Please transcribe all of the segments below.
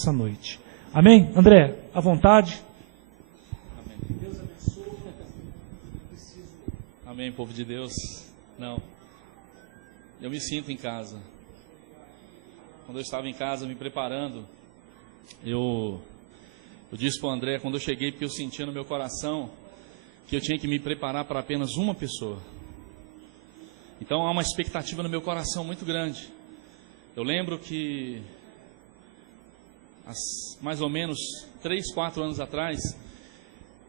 nessa noite. Amém? André, à vontade. Amém. Deus abençoe. Amém, povo de Deus. Não. Eu me sinto em casa. Quando eu estava em casa me preparando, eu disse para o André, quando eu cheguei, porque eu sentia no meu coração que eu tinha que me preparar para apenas uma pessoa. Então há uma expectativa no meu coração muito grande. Eu lembro que mais ou menos 3, 4 anos atrás,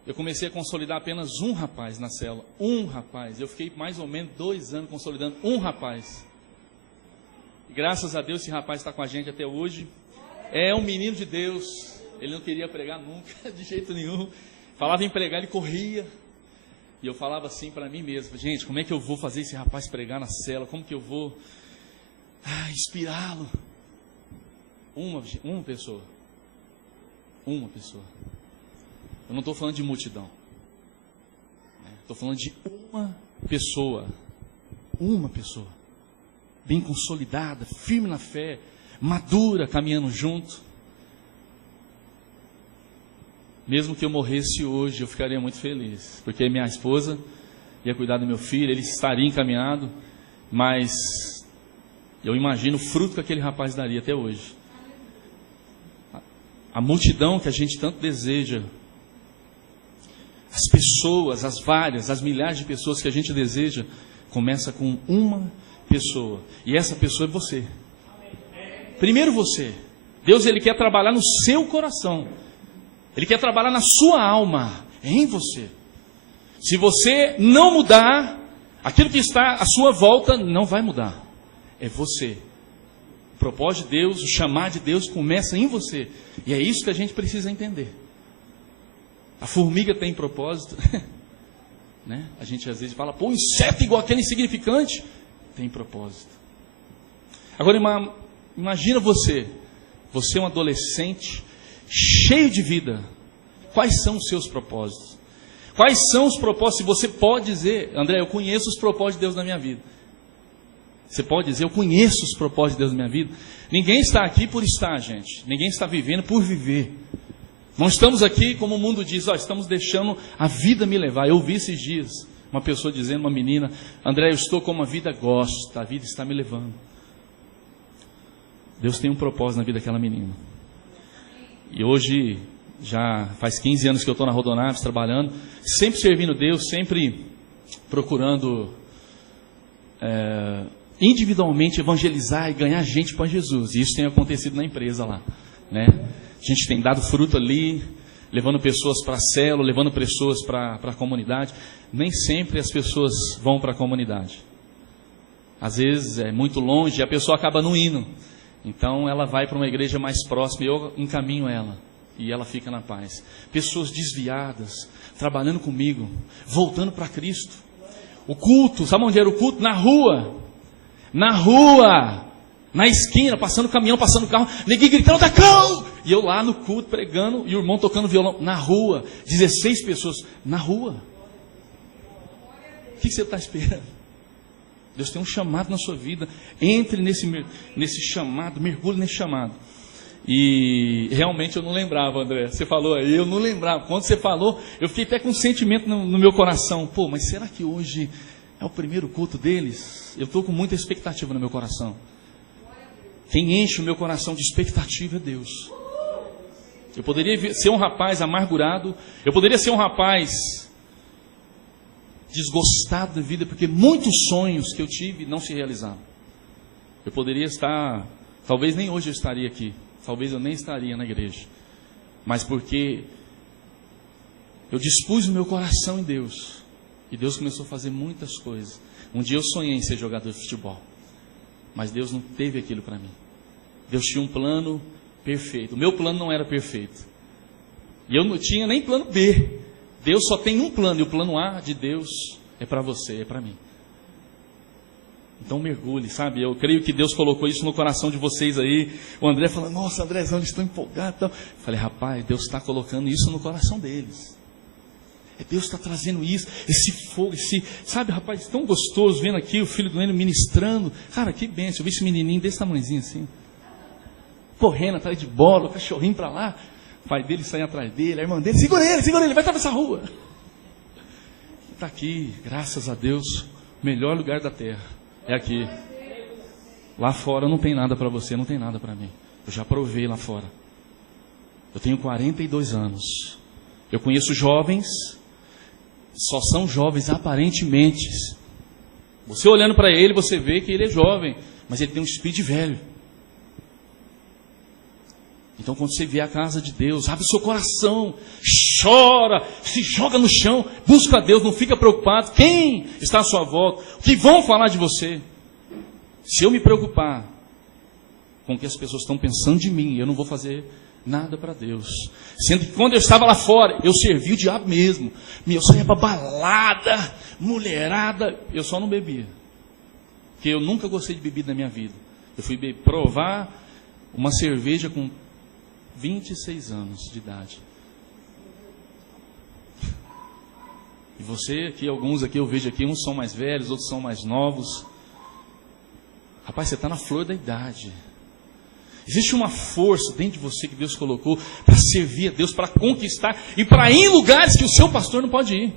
eu comecei a consolidar apenas um rapaz na célula. Um rapaz. Eu fiquei mais ou menos 2 anos consolidando um rapaz. E graças a Deus esse rapaz está com a gente até hoje. É um menino de Deus. Ele não queria pregar nunca, de jeito nenhum. Falava em pregar, ele corria. E eu falava assim para mim mesmo: gente, como é que eu vou fazer esse rapaz pregar na célula? Como que eu vou inspirá-lo? Uma pessoa. Uma pessoa. Eu não estou falando de multidão. Estou falando de uma pessoa. Uma pessoa. Bem consolidada, firme na fé, madura, caminhando junto. Mesmo que eu morresse hoje, eu ficaria muito feliz, porque minha esposa ia cuidar do meu filho, ele estaria encaminhado, mas eu imagino o fruto que aquele rapaz daria até hoje. A multidão que a gente tanto deseja, as pessoas, as várias, as milhares de pessoas que a gente deseja, começa com uma pessoa, e essa pessoa é você. Primeiro você. Deus, Ele quer trabalhar no seu coração. Ele quer trabalhar na sua alma, em você. Se você não mudar, aquilo que está à sua volta não vai mudar. É você. O propósito de Deus, o chamar de Deus começa em você. E é isso que a gente precisa entender. A formiga tem propósito. Né? A gente às vezes fala, pô, inseto igual aquele insignificante. Tem propósito. Agora imagina você. Você é um adolescente cheio de vida. Quais são os seus propósitos? Quais são os propósitos? Se você pode dizer, André, eu conheço os propósitos de Deus na minha vida. Você pode dizer, eu conheço os propósitos de Deus na minha vida. Ninguém está aqui por estar, gente. Ninguém está vivendo por viver. Não estamos aqui, como o mundo diz, estamos deixando a vida me levar. Eu ouvi esses dias uma pessoa dizendo, uma menina, André, eu estou como a vida gosta, a vida está me levando. Deus tem um propósito na vida daquela menina. E hoje, já faz 15 anos que eu estou na Rodonaves trabalhando, sempre servindo Deus, sempre procurando individualmente evangelizar e ganhar gente para Jesus. E isso tem acontecido na empresa lá, né? A gente tem dado fruto ali, levando pessoas para a célula, levando pessoas para a comunidade. Nem sempre as pessoas vão para a comunidade. Às vezes é muito longe e a pessoa acaba não indo. Então ela vai para uma igreja mais próxima e eu encaminho ela. E ela fica na paz. Pessoas desviadas, trabalhando comigo, voltando para Cristo. O culto, sabe onde era o culto? Na rua. Na rua. Na esquina, passando caminhão, passando carro. Ninguém gritando, Tacão! E eu lá no culto pregando e o irmão tocando violão. Na rua. 16 pessoas. Na rua. O que você está esperando? Deus tem um chamado na sua vida. Entre nesse chamado, mergulhe nesse chamado. E realmente eu não lembrava, André. Você falou aí, eu não lembrava. Quando você falou, eu fiquei até com um sentimento no meu coração. Pô, mas será que hoje é o primeiro culto deles? Eu estou com muita expectativa no meu coração. Quem enche o meu coração de expectativa é Deus. Eu poderia ser um rapaz amargurado. Eu poderia ser um rapaz desgostado da vida, porque muitos sonhos que eu tive não se realizaram. Eu poderia estar, talvez nem hoje eu estaria aqui, talvez eu nem estaria na igreja, mas porque eu dispus o meu coração em Deus, e Deus começou a fazer muitas coisas. Um dia eu sonhei em ser jogador de futebol, mas Deus não teve aquilo para mim. Deus tinha um plano perfeito. O meu plano não era perfeito, e eu não tinha nem plano B. Deus só tem um plano, e o plano A de Deus é para você, é para mim. Então mergulhe, sabe? Eu creio que Deus colocou isso no coração de vocês aí. O André fala, nossa, Andrézão, eles estão empolgados. Então. Eu falei, rapaz, Deus está colocando isso no coração deles. Deus está trazendo isso, esse fogo, sabe, rapaz, tão gostoso vendo aqui o filho do Enio ministrando. Cara, que bênção, eu vi esse menininho desse tamanhozinho assim. correndo atrás de bola, o cachorrinho para lá, o pai dele sai atrás dele, a irmã dele, segura ele, vai atravessar a rua. Está aqui, graças a Deus, o melhor lugar da terra, é aqui. Lá fora não tem nada para você, não tem nada para mim. Eu já provei lá fora. Eu tenho 42 anos. Eu conheço jovens, só são jovens aparentemente. Você olhando para ele, você vê que ele é jovem, mas ele tem um espírito de velho. Então quando você vier à casa de Deus, abre o seu coração, chora, se joga no chão, busca a Deus, não fica preocupado. Quem está à sua volta? O que vão falar de você? Se eu me preocupar com o que as pessoas estão pensando de mim, eu não vou fazer nada para Deus. Sendo que quando eu estava lá fora, eu servi o diabo mesmo. Eu só ia para balada, mulherada. Eu só não bebia. Porque eu nunca gostei de bebida na minha vida. Eu fui provar uma cerveja com 26 anos de idade. E você aqui, alguns aqui, eu vejo aqui, uns são mais velhos, outros são mais novos. Rapaz, você está na flor da idade. Existe uma força dentro de você que Deus colocou para servir a Deus, para conquistar e para ir em lugares que o seu pastor não pode ir.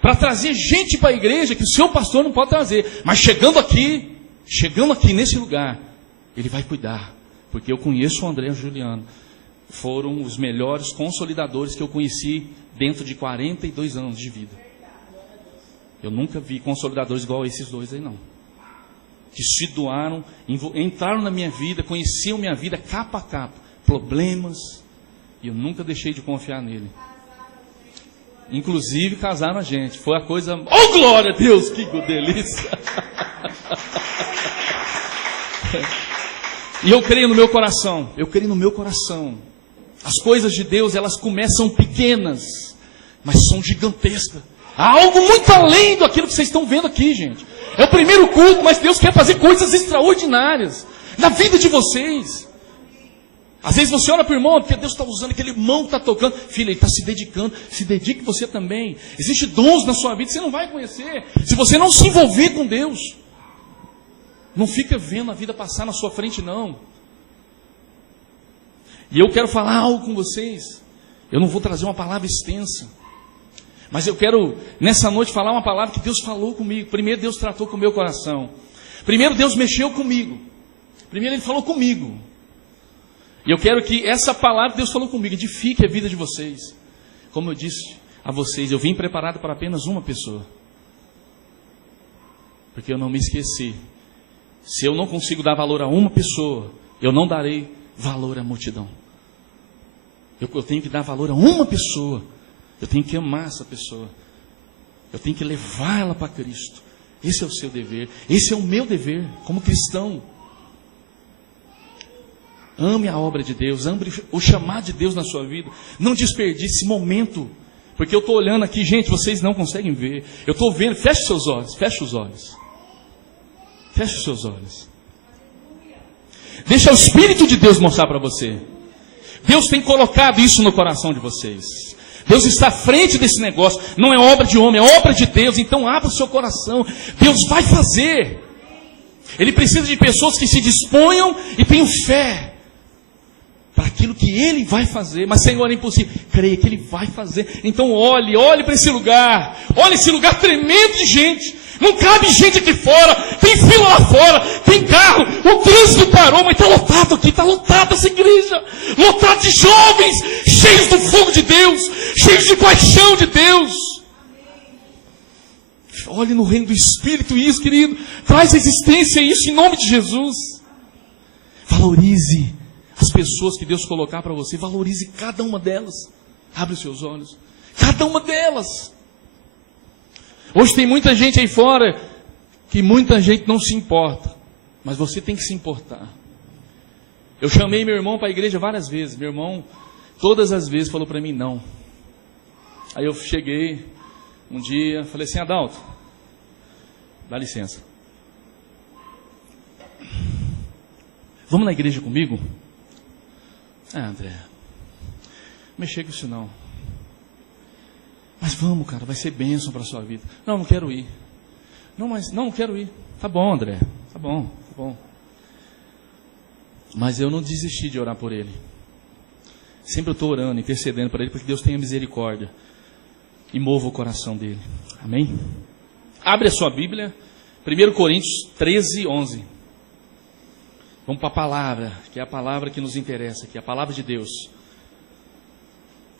Para trazer gente para a igreja que o seu pastor não pode trazer. Mas chegando aqui nesse lugar, ele vai cuidar. Porque eu conheço o André e o Juliano. Foram os melhores consolidadores que eu conheci dentro de 42 anos de vida. Eu nunca vi consolidadores igual a esses dois aí, não. Que se doaram, entraram na minha vida, conheciam minha vida capa a capa, problemas, e eu nunca deixei de confiar nele. Inclusive casaram a gente, foi a coisa, oh glória a Deus, que delícia! E eu creio no meu coração, as coisas de Deus, elas começam pequenas, mas são gigantescas. Há algo muito além daquilo que vocês estão vendo aqui, gente. É o primeiro culto, mas Deus quer fazer coisas extraordinárias na vida de vocês. Às vezes você olha para o irmão, porque Deus está usando, aquele irmão está tocando. Filha, ele está se dedicando, se dedique você também. Existem dons na sua vida que você não vai conhecer, se você não se envolver com Deus. Não fica vendo a vida passar na sua frente, não. E eu quero falar algo com vocês. Eu não vou trazer uma palavra extensa, mas eu quero, nessa noite, falar uma palavra que Deus falou comigo. Primeiro Deus tratou com o meu coração. Primeiro Deus mexeu comigo. Primeiro Ele falou comigo. E eu quero que essa palavra que Deus falou comigo edifique a vida de vocês. Como eu disse a vocês, eu vim preparado para apenas uma pessoa. Porque eu não me esqueci. Se eu não consigo dar valor a uma pessoa, eu não darei valor à multidão. Eu tenho que dar valor a uma pessoa. Eu tenho que amar essa pessoa. Eu tenho que levar ela para Cristo. Esse é o seu dever. Esse é o meu dever como cristão. Ame a obra de Deus. Ame o chamado de Deus na sua vida. Não desperdice esse momento. Porque eu estou olhando aqui, gente, vocês não conseguem ver. Eu estou vendo. Feche seus olhos. Feche os olhos. Feche os seus olhos. Deixa o Espírito de Deus mostrar para você. Deus tem colocado isso no coração de vocês. Deus está à frente desse negócio. Não é obra de homem, é obra de Deus. Então abra o seu coração. Deus vai fazer. Ele precisa de pessoas que se disponham e tenham fé para aquilo que Ele vai fazer. Mas Senhor, é impossível. Creia que Ele vai fazer. Então olhe para esse lugar. Olhe esse lugar tremendo de gente. Não cabe gente aqui fora. Tem fila lá fora. Tem carro. O trânsito parou, mas está lotado aqui. Está lotada essa igreja. Lotado de jovens cheios do fogo de Deus. Cheios de paixão de Deus. Olhe no reino do Espírito isso, querido. Traz existência a isso em nome de Jesus. Valorize as pessoas que Deus colocar para você. Valorize cada uma delas. Abre os seus olhos. Cada uma delas. Hoje tem muita gente aí fora que muita gente não se importa. Mas você tem que se importar. Eu chamei meu irmão para a igreja várias vezes. Meu irmão, todas as vezes, falou para mim não. Aí eu cheguei um dia, falei assim: Adalto, dá licença. Vamos na igreja comigo? André, mexer com isso não. Mas vamos, cara, vai ser bênção para a sua vida. Não quero ir. Não quero ir. Tá bom, André, tá bom. Mas eu não desisti de orar por ele. Sempre eu estou orando, intercedendo por ele, porque Deus tenha misericórdia e mova o coração dele. Amém? Abre a sua Bíblia, 1 Coríntios 13, 11. Vamos para a palavra, que é a palavra que nos interessa aqui, a palavra de Deus.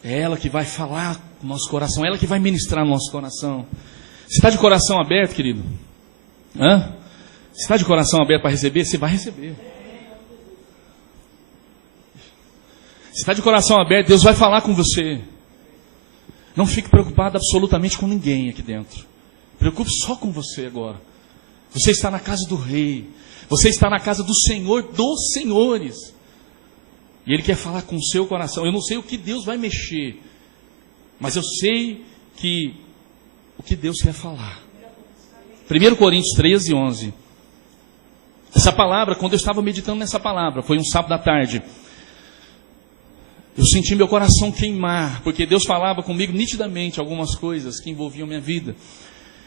É ela que vai falar com o nosso coração, é ela que vai ministrar no nosso coração. Você está de coração aberto, querido? Hã? Você está de coração aberto para receber? Você vai receber. Você está de coração aberto, Deus vai falar com você. Não fique preocupado absolutamente com ninguém aqui dentro. Preocupe só com você agora. Você está na casa do Rei. Você está na casa do Senhor dos Senhores. E Ele quer falar com o seu coração. Eu não sei o que Deus vai mexer, mas eu sei que o que Deus quer falar. 1 Coríntios 13, 11. Essa palavra, quando eu estava meditando nessa palavra, foi um sábado à tarde, eu senti meu coração queimar, porque Deus falava comigo nitidamente algumas coisas que envolviam minha vida.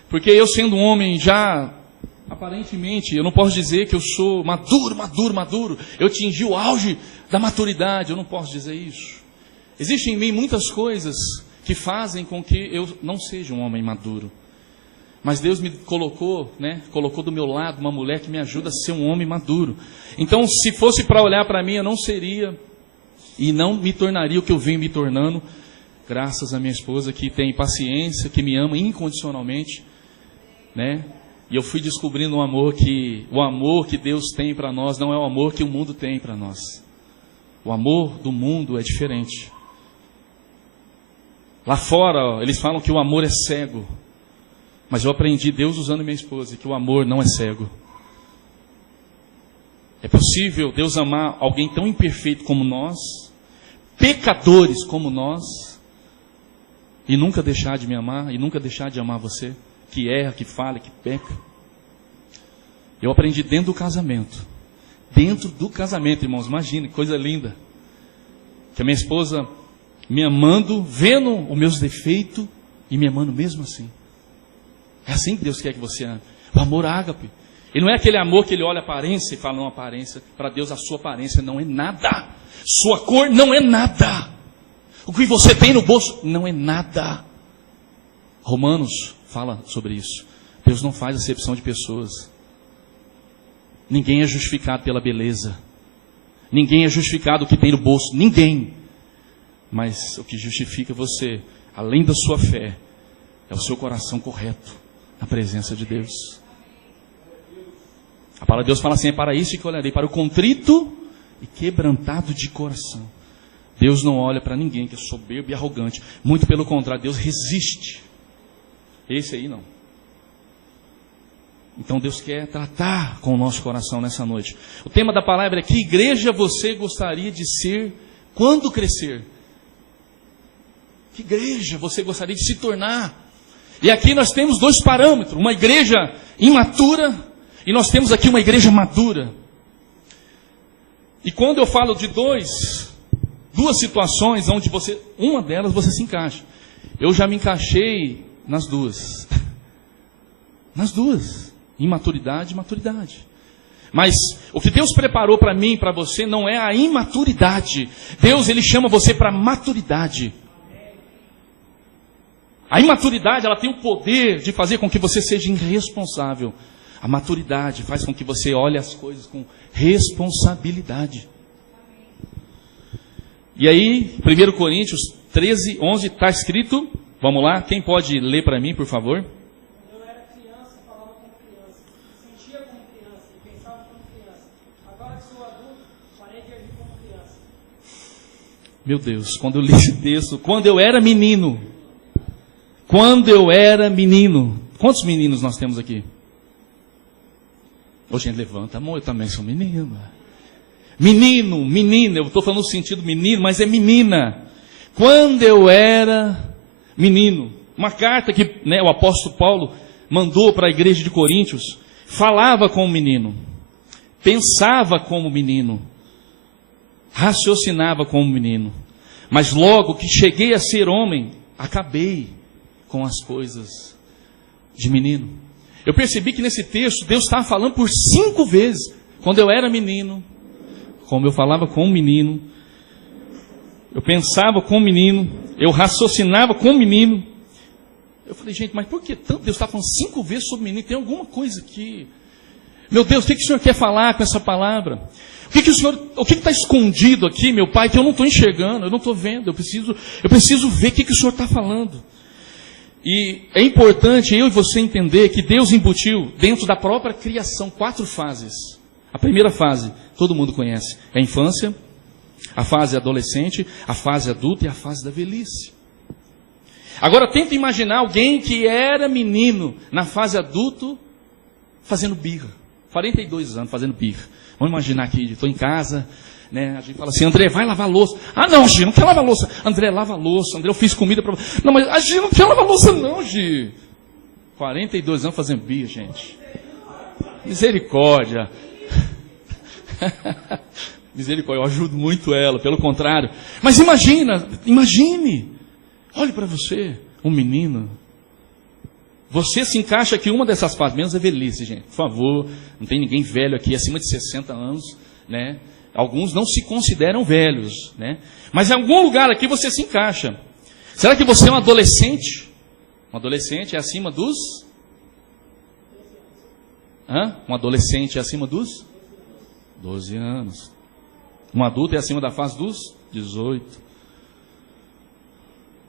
Porque eu, sendo um homem já, aparentemente, eu não posso dizer que eu sou maduro. Eu atingi o auge da maturidade, eu não posso dizer isso. Existem em mim muitas coisas que fazem com que eu não seja um homem maduro. Mas Deus me colocou, colocou do meu lado uma mulher que me ajuda a ser um homem maduro. Então, se fosse para olhar para mim, eu não seria e não me tornaria o que eu venho me tornando, graças à minha esposa que tem paciência, que me ama incondicionalmente, E eu fui descobrindo o amor que Deus tem para nós não é o amor que o mundo tem para nós. O amor do mundo é diferente. Lá fora, eles falam que o amor é cego. Mas eu aprendi, Deus usando minha esposa, que o amor não é cego. É possível Deus amar alguém tão imperfeito como nós, pecadores como nós, e nunca deixar de me amar, e nunca deixar de amar você, que erra, que falha, que peca. Eu aprendi dentro do casamento. Dentro do casamento, irmãos, imagine, coisa linda. Que a minha esposa me amando, vendo os meus defeitos, e me amando mesmo assim. É assim que Deus quer que você ame. O amor ágape. Ele não é aquele amor que ele olha a aparência e fala, não, aparência. Para Deus a sua aparência não é nada. Sua cor não é nada. O que você tem no bolso não é nada. Romanos fala sobre isso. Deus não faz acepção de pessoas. Ninguém é justificado pela beleza. Ninguém é justificado o que tem no bolso. Ninguém. Mas o que justifica você, além da sua fé, é o seu coração correto na presença de Deus. A palavra de Deus fala assim, é para isso que olharei, para o contrito e quebrantado de coração. Deus não olha para ninguém que é soberbo e arrogante. Muito pelo contrário, Deus resiste. Esse aí não. Então Deus quer tratar com o nosso coração nessa noite. O tema da palavra é: que igreja você gostaria de ser quando crescer? Que igreja você gostaria de se tornar? E aqui nós temos dois parâmetros: uma igreja imatura e nós temos aqui uma igreja madura. E quando eu falo de duas situações onde uma delas você se encaixa. Eu já me encaixei nas duas. Nas duas. Imaturidade e maturidade. Mas o que Deus preparou para mim e para você não é a imaturidade. Deus, Ele chama você para maturidade. A imaturidade, ela tem o poder de fazer com que você seja irresponsável. A maturidade faz com que você olhe as coisas com responsabilidade. E aí, 1 Coríntios 13, 11, está escrito, vamos lá, quem pode ler para mim, por favor? Quando eu era criança, falava como criança, sentia como criança e pensava como criança. Agora que sou adulto, parei de agir como criança. Meu Deus, quando eu li esse texto, quando eu era menino, quantos meninos nós temos aqui? Ô, gente, levanta a mão, eu também sou menino. Menina, eu estou falando no sentido menino, mas é menina. Quando eu era menino, uma carta que o apóstolo Paulo mandou para a igreja de Coríntios, falava como menino, pensava como menino, raciocinava como menino, mas logo que cheguei a ser homem, acabei com as coisas de menino. Eu percebi que nesse texto Deus estava falando por 5 vezes, quando eu era menino, como eu falava com o menino, eu pensava com o menino, eu raciocinava com o menino. Eu falei, gente, mas por que tanto? Deus está falando 5 vezes sobre o menino, tem alguma coisa aqui. Meu Deus, o que o Senhor quer falar com essa palavra? O que está escondido aqui, meu Pai, que eu não estou enxergando, eu não estou vendo, eu preciso ver o que o Senhor está falando. E é importante eu e você entender que Deus embutiu dentro da própria criação 4 fases. A primeira fase, todo mundo conhece, é a infância, a fase adolescente, a fase adulta e a fase da velhice. Agora tenta imaginar alguém que era menino na fase adulto fazendo birra. 42 anos fazendo birra. Vamos imaginar aqui, estou em casa, né? A gente fala assim, André, vai lavar a louça. Ah, não, Gi, não quer lavar a louça. André, lava a louça. André, eu fiz comida para você. Não, mas a Gi não quer lavar a louça não, Gi. 42 anos fazendo birra, gente. Misericórdia. Misericórdia, eu ajudo muito ela, pelo contrário. Mas imagine. Olhe para você, um menino. Você se encaixa aqui em uma dessas fases, menos a velhice, gente. Por favor, não tem ninguém velho aqui, acima de 60 anos, né? Alguns não se consideram velhos, né? Mas em algum lugar aqui você se encaixa. Será que você é um adolescente? Um adolescente é acima dos... Um adolescente é acima dos 12 anos. Um adulto é acima da fase dos 18.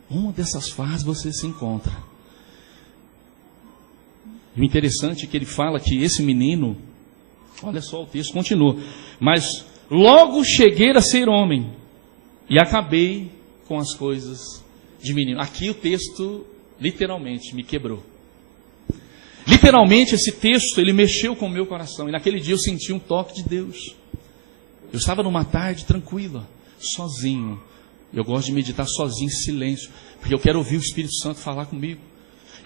Uma dessas fases você se encontra. O interessante é que ele fala que esse menino, olha só, o texto continua, mas logo cheguei a ser homem e acabei com as coisas de menino. Aqui o texto literalmente me quebrou. Literalmente esse texto, ele mexeu com o meu coração. E naquele dia eu senti um toque de Deus. Eu estava numa tarde tranquila, sozinho. Eu gosto de meditar sozinho, em silêncio, porque eu quero ouvir o Espírito Santo falar comigo.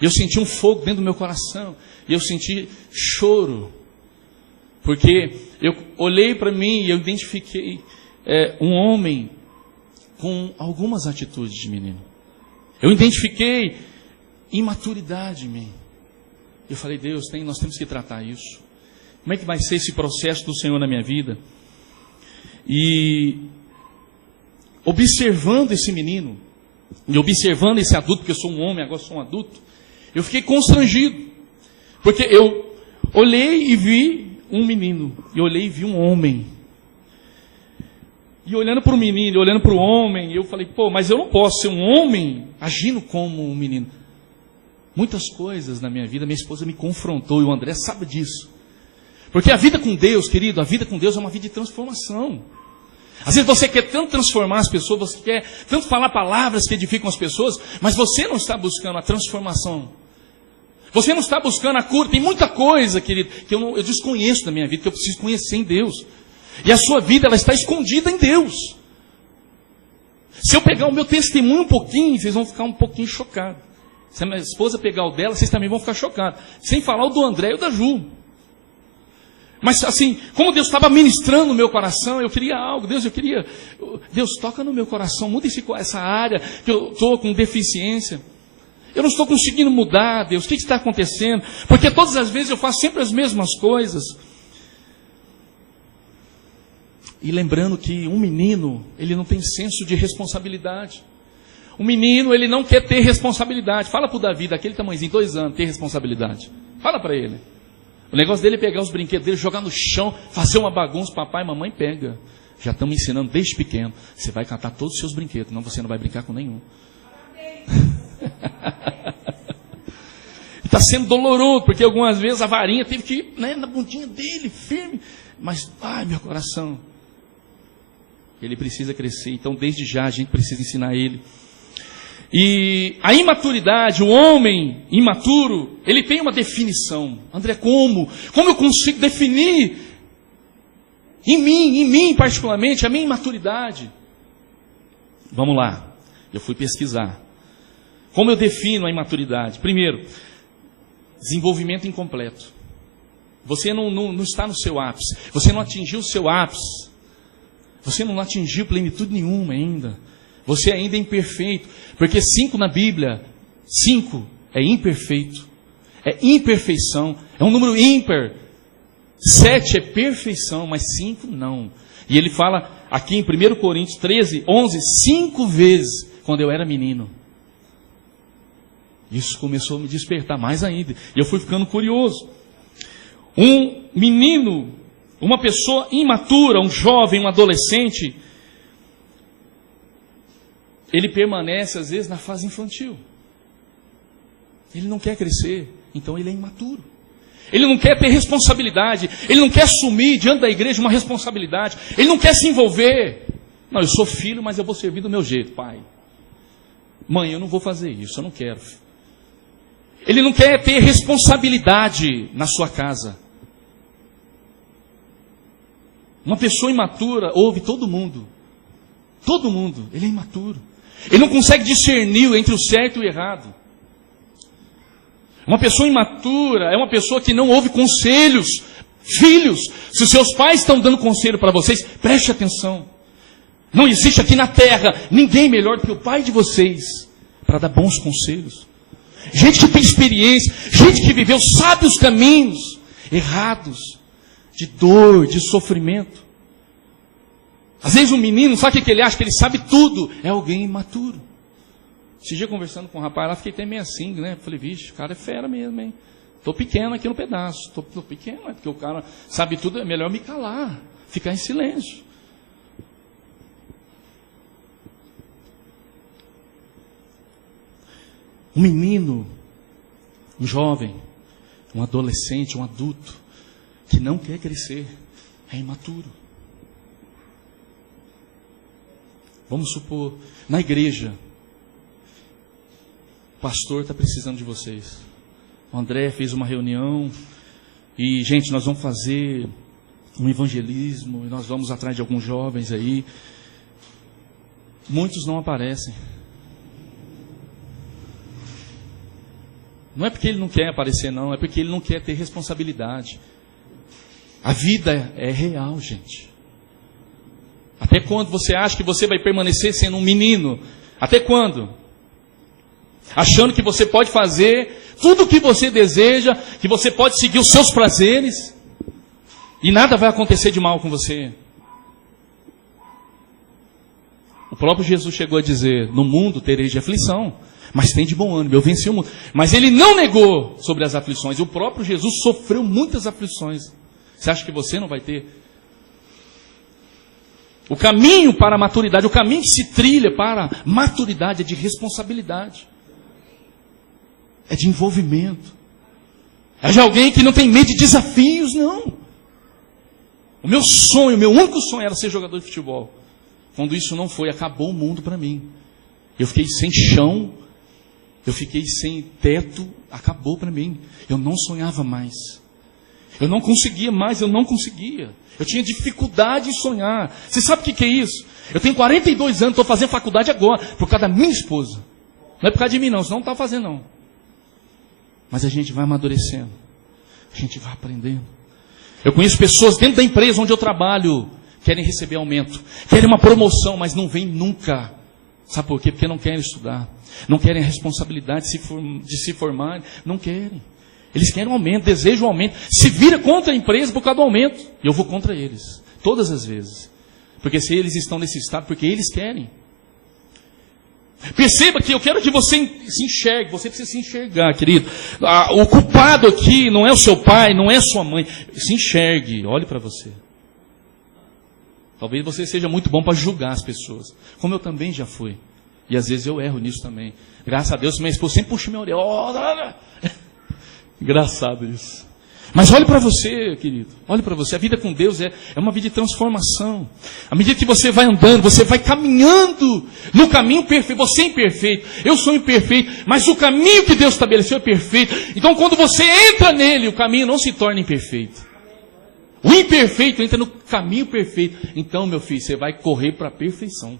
E eu senti um fogo dentro do meu coração. E eu senti choro. Porque eu olhei para mim e eu identifiquei um homem com algumas atitudes de menino. Eu identifiquei imaturidade em mim. Eu falei, Deus, nós temos que tratar isso. Como é que vai ser esse processo do Senhor na minha vida? E observando esse menino, e observando esse adulto, porque eu sou um homem, agora sou um adulto, eu fiquei constrangido, porque eu olhei e vi um menino, e olhei e vi um homem, e olhando para o menino, olhando para o homem, eu falei, mas eu não posso ser um homem agindo como um menino. Muitas coisas na minha vida, minha esposa me confrontou, e o André sabe disso, porque a vida com Deus, querido, a vida com Deus é uma vida de transformação. Às vezes você quer tanto transformar as pessoas, você quer tanto falar palavras que edificam as pessoas, mas você não está buscando a transformação. Você não está buscando a cura. Tem muita coisa, querido, que eu desconheço da minha vida, que eu preciso conhecer em Deus. E a sua vida, ela está escondida em Deus. Se eu pegar o meu testemunho um pouquinho, vocês vão ficar um pouquinho chocados. Se a minha esposa pegar o dela, vocês também vão ficar chocados. Sem falar o do André e o da Ju. Mas assim, como Deus estava ministrando no meu coração, eu queria algo. Deus toca no meu coração, muda essa área que eu estou com deficiência. Eu não estou conseguindo mudar, Deus, o que está acontecendo? Porque todas as vezes eu faço sempre as mesmas coisas. E lembrando que um menino, ele não tem senso de responsabilidade. Um menino, ele não quer ter responsabilidade. Fala para o Davi, daquele tamanhozinho, 2 anos, ter responsabilidade. Fala para ele. O negócio dele é pegar os brinquedos dele, jogar no chão, fazer uma bagunça, papai e mamãe pega. Já estamos ensinando desde pequeno. Você vai catar todos os seus brinquedos, senão você não vai brincar com nenhum. Está sendo doloroso, porque algumas vezes a varinha teve que ir na bundinha dele, firme. Mas, meu coração. Ele precisa crescer, então desde já a gente precisa ensinar ele. E a imaturidade, o homem imaturo, ele tem uma definição. André, como? Como eu consigo definir em mim particularmente, a minha imaturidade? Vamos lá, eu fui pesquisar. Como eu defino a imaturidade? Primeiro, desenvolvimento incompleto. Você não está no seu ápice, você não atingiu o seu ápice, você não atingiu plenitude nenhuma ainda. Você ainda é imperfeito, porque 5 na Bíblia, 5 é imperfeito, é imperfeição, é um número ímpar. 7 é perfeição, mas 5 não. E ele fala aqui em 1 Coríntios 13, 11, 5 vezes, quando eu era menino. Isso começou a me despertar mais ainda. E eu fui ficando curioso. Um menino, uma pessoa imatura, um jovem, um adolescente, ele permanece às vezes na fase infantil. Ele não quer crescer, então ele é imaturo. Ele não quer ter responsabilidade, ele não quer assumir diante da igreja uma responsabilidade, ele não quer se envolver. Não, eu sou filho, mas eu vou servir do meu jeito, pai. Mãe, eu não vou fazer isso, eu não quero. Ele não quer ter responsabilidade na sua casa. Uma pessoa imatura ouve todo mundo. Todo mundo, ele é imaturo. Ele não consegue discernir entre o certo e o errado. Uma pessoa imatura é uma pessoa que não ouve conselhos. Filhos, se os seus pais estão dando conselho para vocês, preste atenção. Não existe aqui na terra ninguém melhor do que o pai de vocês para dar bons conselhos. Gente que tem experiência, gente que viveu, sabe os caminhos errados, de dor, de sofrimento. Às vezes um menino, sabe o que ele acha? Que ele sabe tudo. É alguém imaturo. Esse dia conversando com um rapaz lá, fiquei até meio assim, né? Falei, vixe, o cara é fera mesmo, hein? Estou pequeno aqui no pedaço. Estou pequeno, é porque o cara sabe tudo, é melhor me calar, ficar em silêncio. Um menino, um jovem, um adolescente, um adulto, que não quer crescer, é imaturo. Vamos supor, na igreja, o pastor está precisando de vocês. O André fez uma reunião e, gente, nós vamos fazer um evangelismo e nós vamos atrás de alguns jovens aí. Muitos não aparecem. Não é porque ele não quer aparecer, não. É porque ele não quer ter responsabilidade. A vida é real, gente. Até quando você acha que você vai permanecer sendo um menino? Até quando? Achando que você pode fazer tudo o que você deseja, que você pode seguir os seus prazeres, e nada vai acontecer de mal com você. O próprio Jesus chegou a dizer, no mundo tereis de aflição, mas tem de bom ânimo, eu venci o mundo. Mas ele não negou sobre as aflições. O próprio Jesus sofreu muitas aflições. Você acha que você não vai ter? O caminho para a maturidade, o caminho que se trilha para a maturidade é de responsabilidade. É de envolvimento. É de alguém que não tem medo de desafios, não. O meu sonho, o meu único sonho era ser jogador de futebol. Quando isso não foi, acabou o mundo para mim. Eu fiquei sem chão. Eu fiquei sem teto, acabou para mim. Eu não sonhava mais. Eu não conseguia mais, eu não conseguia. Eu tinha dificuldade em sonhar. Você sabe o que é isso? Eu tenho 42 anos, estou fazendo faculdade agora, por causa da minha esposa. Não é por causa de mim não, senão não está fazendo não. Mas a gente vai amadurecendo. A gente vai aprendendo. Eu conheço pessoas dentro da empresa onde eu trabalho, querem receber aumento, querem uma promoção, mas não vêm nunca. Sabe por quê? Porque não querem estudar. Não querem a responsabilidade de se formar. Não querem. Eles querem um aumento, desejam um aumento. Se vira contra a empresa por causa do aumento. E eu vou contra eles. Todas as vezes. Porque se eles estão nesse estado, porque eles querem. Perceba que eu quero que você se enxergue. Você precisa se enxergar, querido. O culpado aqui não é o seu pai, não é a sua mãe. Se enxergue. Olhe para você. Talvez você seja muito bom para julgar as pessoas. Como eu também já fui. E às vezes eu erro nisso também. Graças a Deus, minha esposa sempre puxa minha orelha. Oh, engraçado isso. Mas olhe para você, querido. Olhe para você. A vida com Deus é uma vida de transformação. À medida que você vai andando, você vai caminhando no caminho perfeito. Você é imperfeito. Eu sou imperfeito. Mas o caminho que Deus estabeleceu é perfeito. Então quando você entra nele, o caminho não se torna imperfeito. O imperfeito entra no caminho perfeito. Então, meu filho, você vai correr para a perfeição.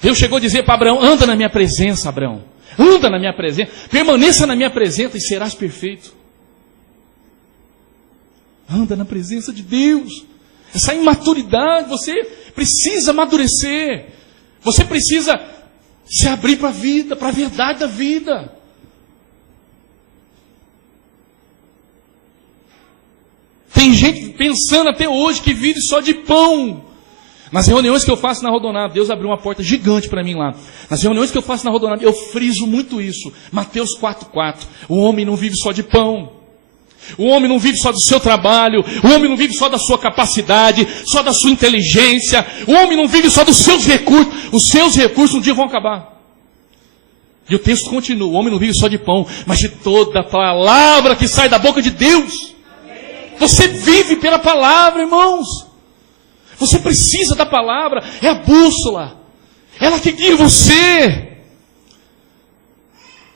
Deus chegou a dizer para Abraão, anda na minha presença, Abraão. Anda na minha presença. Permaneça na minha presença e serás perfeito. Anda na presença de Deus. Essa imaturidade, você precisa amadurecer. Você precisa se abrir para a vida, para a verdade da vida. Tem gente pensando até hoje que vive só de pão. Nas reuniões que eu faço na Rodonave, Deus abriu uma porta gigante para mim lá. Nas reuniões que eu faço na Rodonave, eu friso muito isso. Mateus 4,4. O homem não vive só de pão. O homem não vive só do seu trabalho. O homem não vive só da sua capacidade, só da sua inteligência. O homem não vive só dos seus recursos. Os seus recursos um dia vão acabar. E o texto continua. O homem não vive só de pão, mas de toda a palavra que sai da boca de Deus. Você vive pela palavra, irmãos. Você precisa da palavra, é a bússola, ela que guia você.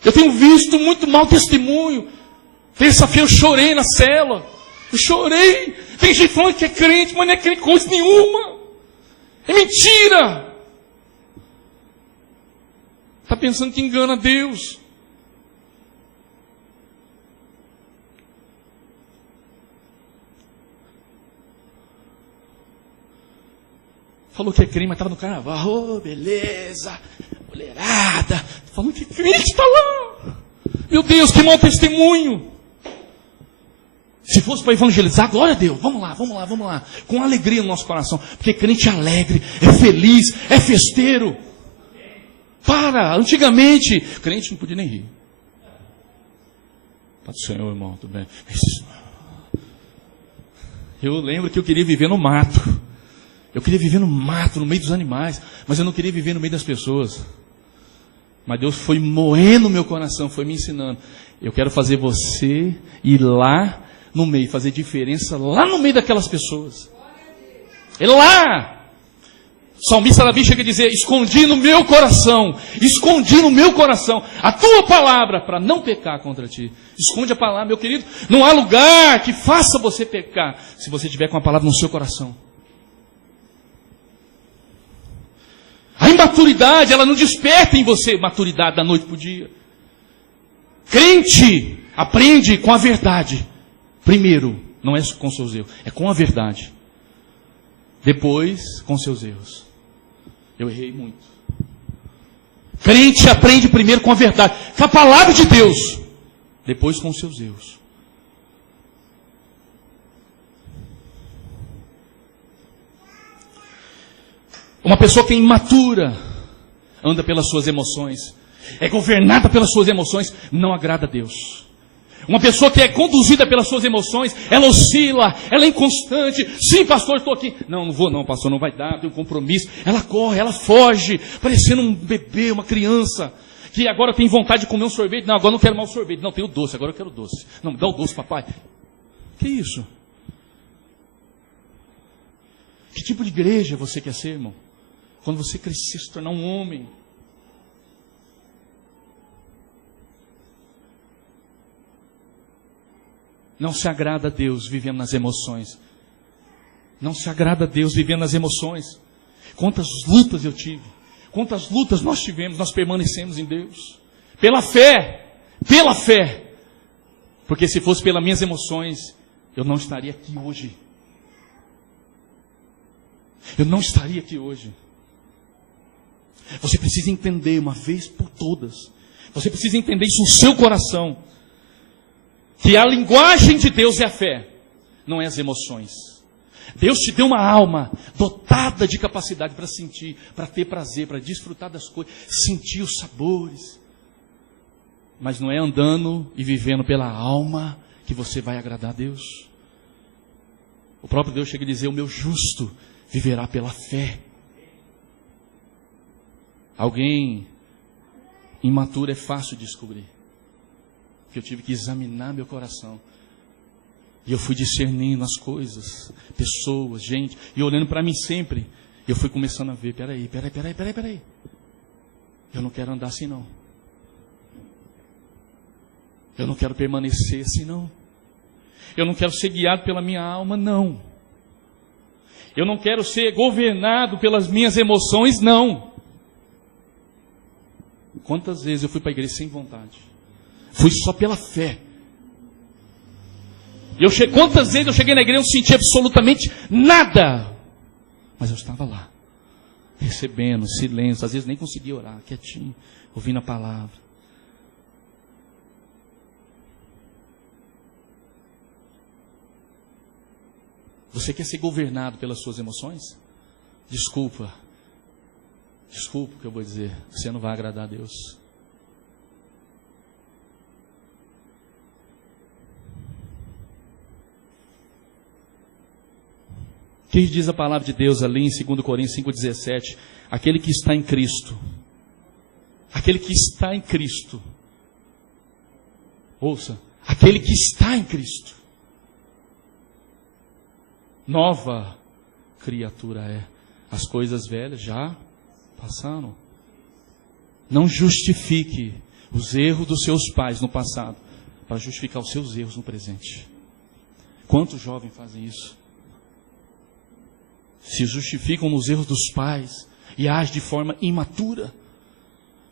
Eu tenho visto muito mau testemunho. Terça-feira eu chorei na célula, eu chorei. Tem gente falando que é crente, mas não é crente coisa nenhuma. É mentira. Está pensando que engana Deus. Falou que é crente, mas estava no carnaval. Oh, beleza, mulherada. Falando que crente está lá. Meu Deus, que mau testemunho. Se fosse para evangelizar, glória a Deus. Vamos lá, vamos lá, vamos lá. Com alegria no nosso coração. Porque crente é alegre, é feliz, é festeiro. Antigamente, crente não podia nem rir. Paz do Senhor, irmão, tudo bem. Eu lembro que eu queria viver no mato. Eu queria viver no mato, no meio dos animais, mas eu não queria viver no meio das pessoas. Mas Deus foi moendo o meu coração, foi me ensinando. Eu quero fazer você ir lá no meio, fazer diferença lá no meio daquelas pessoas. É lá! O salmista Davi chega a dizer, escondi no meu coração a tua palavra para não pecar contra ti. Esconde a palavra, meu querido. Não há lugar que faça você pecar se você tiver com a palavra no seu coração. A imaturidade, ela não desperta em você maturidade da noite para o dia. Crente aprende com a verdade. Primeiro, não é com seus erros, é com a verdade. Depois, com seus erros. Eu errei muito. Crente aprende primeiro com a verdade, com a palavra de Deus. Depois com seus erros. Uma pessoa que é imatura, anda pelas suas emoções, é governada pelas suas emoções, não agrada a Deus. Uma pessoa que é conduzida pelas suas emoções, ela oscila, ela é inconstante. Sim, pastor, estou aqui. Não vou não, pastor, não vai dar, tenho um compromisso. Ela corre, ela foge, parecendo um bebê, uma criança, que agora tem vontade de comer um sorvete. Não, agora não quero mais o sorvete. Não, tenho doce, agora eu quero doce. Não, me dá o doce, papai. Que isso? Que tipo de igreja você quer ser, irmão? Quando você crescer, se tornar um homem. Não se agrada a Deus vivendo nas emoções. Não se agrada a Deus vivendo nas emoções. Quantas lutas eu tive. Quantas lutas nós tivemos, nós permanecemos em Deus. Pela fé. Pela fé. Porque se fosse pelas minhas emoções, eu não estaria aqui hoje. Eu não estaria aqui hoje. Você precisa entender uma vez por todas. Você precisa entender isso no seu coração. Que a linguagem de Deus é a fé, não é as emoções. Deus te deu uma alma dotada de capacidade para sentir, para ter prazer, para desfrutar das coisas, sentir os sabores. Mas não é andando e vivendo pela alma que você vai agradar a Deus. O próprio Deus chega a dizer, o meu justo viverá pela fé. Alguém imaturo é fácil de descobrir. Que eu tive que examinar meu coração. E eu fui discernindo as coisas, pessoas, gente. E olhando para mim sempre, eu fui começando a ver, peraí. Eu não quero andar assim não. Eu não quero permanecer assim não. Eu não quero ser guiado pela minha alma, não. Eu não quero ser governado pelas minhas emoções, não. Quantas vezes eu fui para a igreja sem vontade? Fui só pela fé. Quantas vezes eu cheguei na igreja e não senti absolutamente nada. Mas eu estava lá, recebendo, silêncio. Às vezes nem conseguia orar, quietinho, ouvindo a palavra. Você quer ser governado pelas suas emoções? Desculpa o que eu vou dizer, você não vai agradar a Deus. O que diz a palavra de Deus ali em 2 Coríntios 5,17? Aquele que está em Cristo. Aquele que está em Cristo. Ouça, aquele que está em Cristo. Nova criatura é. As coisas velhas já passaram. Não justifique os erros dos seus pais no passado para justificar os seus erros no presente. Quantos jovens fazem isso? Se justificam nos erros dos pais e agem de forma imatura.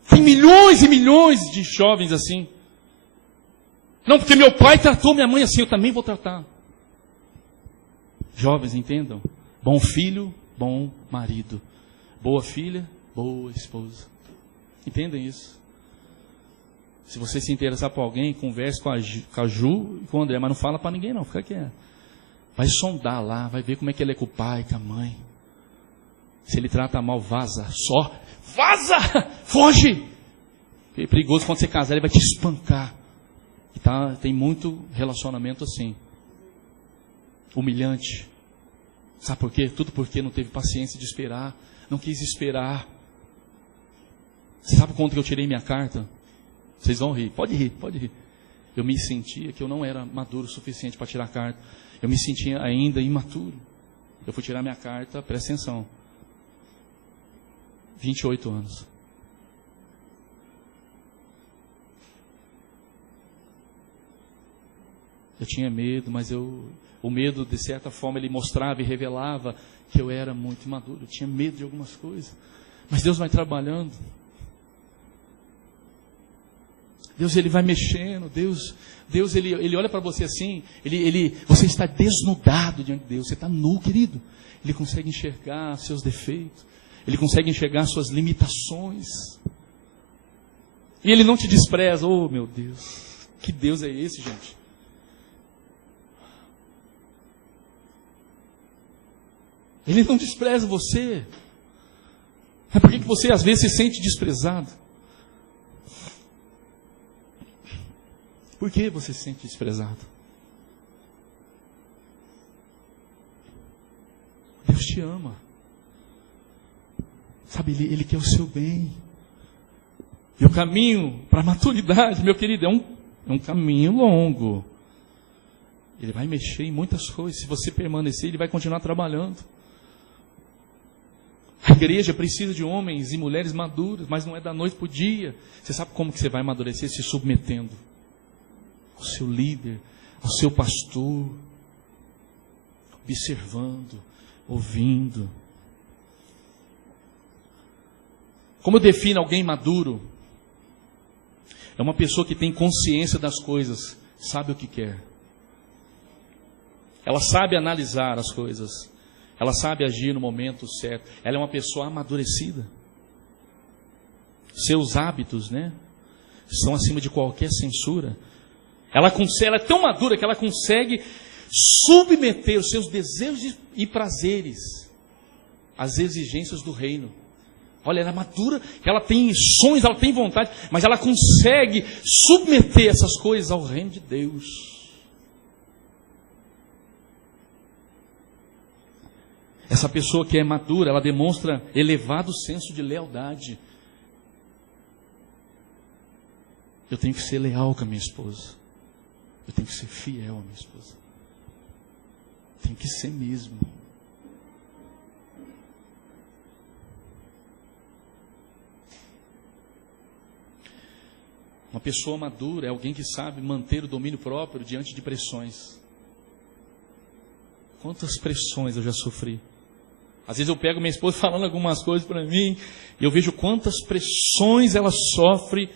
Tem milhões e milhões de jovens assim. Não, porque meu pai tratou minha mãe assim, eu também vou tratar. Jovens, entendam. Bom filho, bom marido. Boa filha, boa esposa. Entendem isso? Se você se interessar por alguém, converse com a Ju e com o André, mas não fala para ninguém não, fica quieto. Vai sondar lá, vai ver como é que ele é com o pai, com a mãe. Se ele trata mal, vaza. Só, vaza! Foge! É perigoso quando você casar, ele vai te espancar. E tem muito relacionamento assim. Humilhante. Sabe por quê? Tudo porque não teve paciência de esperar. Não quis esperar. Você sabe quando que eu tirei minha carta? Vocês vão rir. Pode rir, pode rir. Eu me sentia que eu não era maduro o suficiente para tirar a carta. Eu me sentia ainda imaturo. Eu fui tirar minha carta, presta atenção. 28 anos. Eu tinha medo, mas o medo, de certa forma, ele mostrava e revelava que eu era muito imaduro. Eu tinha medo de algumas coisas. Mas Deus vai trabalhando. Deus, ele vai mexendo. Deus ele olha para você assim. Você está desnudado diante de Deus. Você está nu, querido. Ele consegue enxergar seus defeitos. Ele consegue enxergar suas limitações. E ele não te despreza. Oh, meu Deus. Que Deus é esse, gente? Ele não despreza você. É por que você às vezes se sente desprezado? Por que você se sente desprezado? Deus te ama. Sabe, Ele quer o seu bem. E o caminho para a maturidade, meu querido, é um caminho longo. Ele vai mexer em muitas coisas. Se você permanecer, Ele vai continuar trabalhando. A igreja precisa de homens e mulheres maduros, mas não é da noite para o dia. Você sabe como que você vai amadurecer? Se submetendo ao seu líder, ao seu pastor, observando, ouvindo. Como eu defino alguém maduro? É uma pessoa que tem consciência das coisas, sabe o que quer. Ela sabe analisar as coisas. Ela sabe agir no momento certo. Ela é uma pessoa amadurecida. Seus hábitos, são acima de qualquer censura. Ela é tão madura que ela consegue submeter os seus desejos e prazeres às exigências do reino. Olha, ela é madura, ela tem sonhos, ela tem vontade, mas ela consegue submeter essas coisas ao reino de Deus. Essa pessoa que é madura, ela demonstra elevado senso de lealdade. Eu tenho que ser leal com a minha esposa. Eu tenho que ser fiel à minha esposa. Tem que ser mesmo. Uma pessoa madura é alguém que sabe manter o domínio próprio diante de pressões. Quantas pressões eu já sofri. Às vezes eu pego minha esposa falando algumas coisas para mim, e eu vejo quantas pressões ela sofre,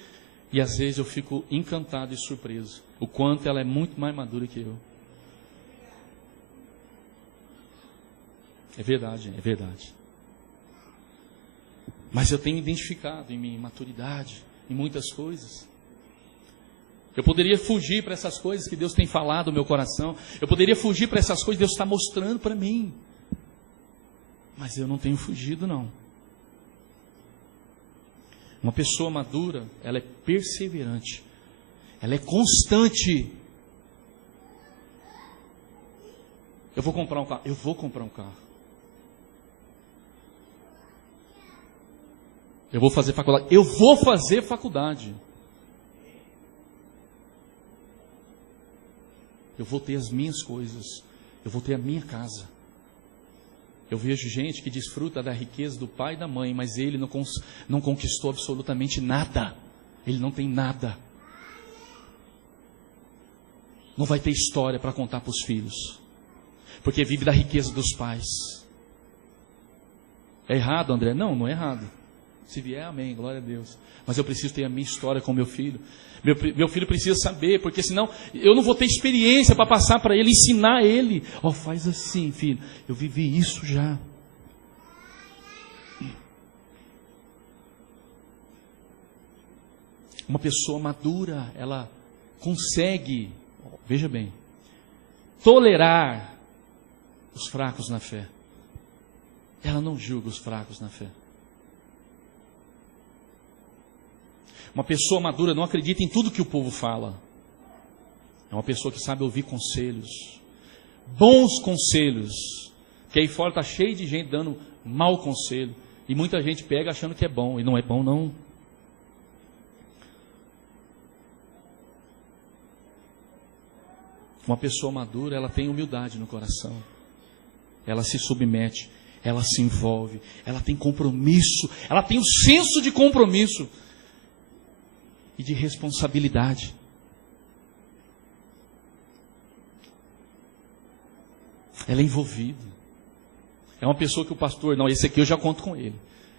e às vezes eu fico encantado e surpreso. O quanto ela é muito mais madura que eu. É verdade, é verdade. Mas eu tenho identificado em mim maturidade, em muitas coisas. Eu poderia fugir para essas coisas que Deus tem falado no meu coração. Eu poderia fugir para essas coisas que Deus está mostrando para mim. Mas eu não tenho fugido, não. Uma pessoa madura, ela é perseverante. Ela é constante. Eu vou comprar um carro. Eu vou comprar um carro. Eu vou fazer faculdade. Eu vou fazer faculdade. Eu vou ter as minhas coisas. Eu vou ter a minha casa. Eu vejo gente que desfruta da riqueza do pai e da mãe, mas ele não conquistou absolutamente nada. Ele não tem nada. Não vai ter história para contar para os filhos. Porque vive da riqueza dos pais. É errado, André? Não, não é errado. Se vier, amém, glória a Deus. Mas eu preciso ter a minha história com meu filho. Meu filho precisa saber, porque senão eu não vou ter experiência para passar para ele, ensinar ele. Ó, faz assim, filho. Eu vivi isso já. Uma pessoa madura, ela consegue, veja bem, tolerar os fracos na fé. Ela não julga os fracos na fé. Uma pessoa madura não acredita em tudo que o povo fala. É uma pessoa que sabe ouvir conselhos. Bons conselhos. Porque aí fora está cheio de gente dando mau conselho. E muita gente pega achando que é bom. E não é bom, não. Uma pessoa madura, ela tem humildade no coração. Ela se submete. Ela se envolve. Ela tem compromisso. Ela tem o senso de compromisso. E de responsabilidade. Ela é envolvida. É uma pessoa que o pastor, não, esse aqui eu já conto com ele.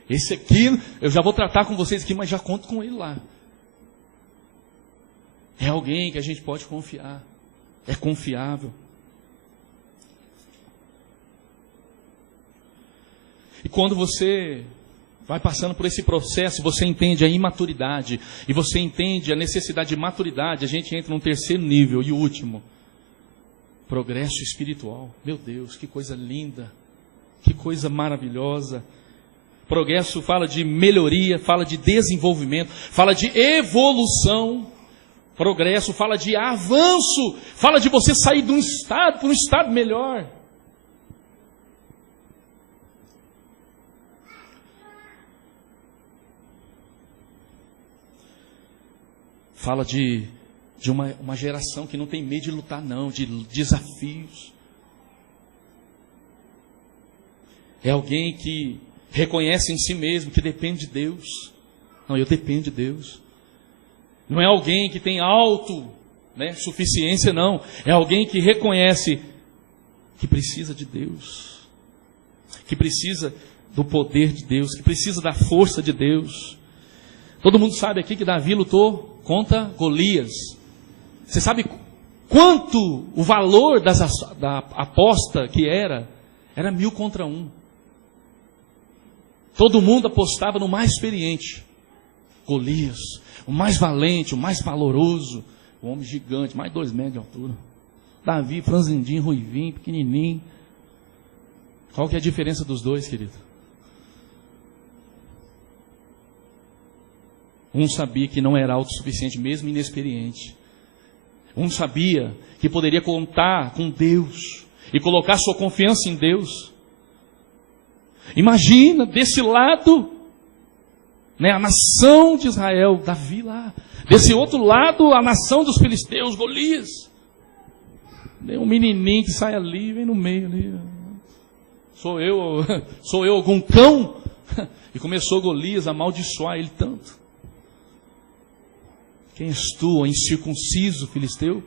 Esse aqui, eu já vou tratar com vocês aqui, mas já conto com ele lá. É alguém que a gente pode confiar. É confiável. E quando você vai passando por esse processo, você entende a imaturidade, e você entende a necessidade de maturidade, a gente entra num terceiro nível, e o último, progresso espiritual. Meu Deus, que coisa linda, que coisa maravilhosa. Progresso fala de melhoria, fala de desenvolvimento, fala de evolução. Progresso fala de avanço, fala de você sair de um estado para um estado melhor. Fala de uma geração que não tem medo de lutar, não, de desafios. É alguém que reconhece em si mesmo que depende de Deus. Não, eu dependo de Deus. Não é alguém que tem suficiência, não. É alguém que reconhece que precisa de Deus. Que precisa do poder de Deus. Que precisa da força de Deus. Todo mundo sabe aqui que Davi lutou contra Golias. Você sabe quanto o valor da aposta que era? Era 1000 contra 1. Todo mundo apostava no mais experiente. Golias, o mais valente, o mais valoroso. O homem gigante, mais de 2 metros de altura. Davi, franzindinho, ruivinho, pequenininho. Qual que é a diferença dos dois, querido? Um sabia que não era autossuficiente, mesmo inexperiente. Um sabia que poderia contar com Deus e colocar sua confiança em Deus. Imagina, desse lado, a nação de Israel, Davi lá. Desse outro lado, a nação dos filisteus, Golias. Um menininho que sai ali, vem no meio ali. Sou eu algum cão? E começou Golias a amaldiçoar ele tanto. Quem és tu, ó incircunciso filisteu?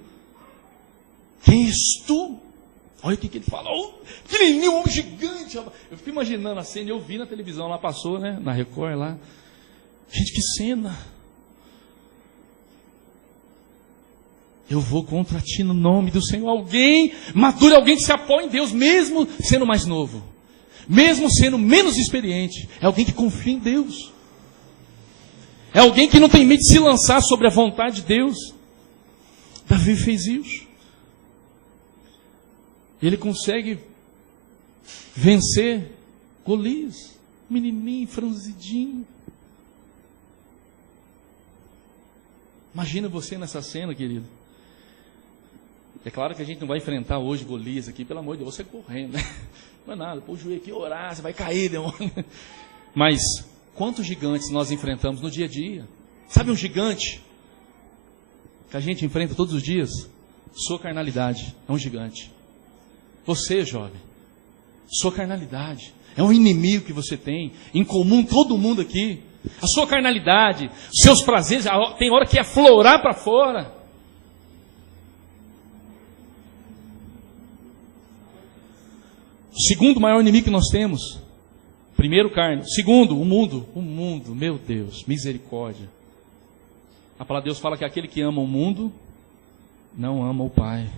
Quem és tu? Olha o que ele fala. Oh, pequenininho, um homem gigante. Eu fico imaginando a cena, eu vi na televisão, lá passou, na Record lá. Gente, que cena. Eu vou contra ti no nome do Senhor. Alguém maduro, alguém que se apoia em Deus, mesmo sendo mais novo. Mesmo sendo menos experiente. É alguém que confia em Deus. É alguém que não tem medo de se lançar sobre a vontade de Deus. Davi fez isso. Ele consegue vencer Golias, menininho, franzidinho. Imagina você nessa cena, querido. É claro que a gente não vai enfrentar hoje Golias aqui, pelo amor de Deus, você correndo, né? Não é nada, pôr o joelho aqui, orar, você vai cair, demônio. Mas quantos gigantes nós enfrentamos no dia a dia? Sabe um gigante que a gente enfrenta todos os dias? Sua carnalidade é um gigante. Você, jovem, sua carnalidade é um inimigo que você tem, em comum todo mundo aqui. A sua carnalidade, seus prazeres, tem hora que é aflorar para fora. O segundo maior inimigo que nós temos, primeiro, carne. Segundo, o mundo. O mundo, meu Deus, misericórdia. A palavra de Deus fala que aquele que ama o mundo, não ama o Pai.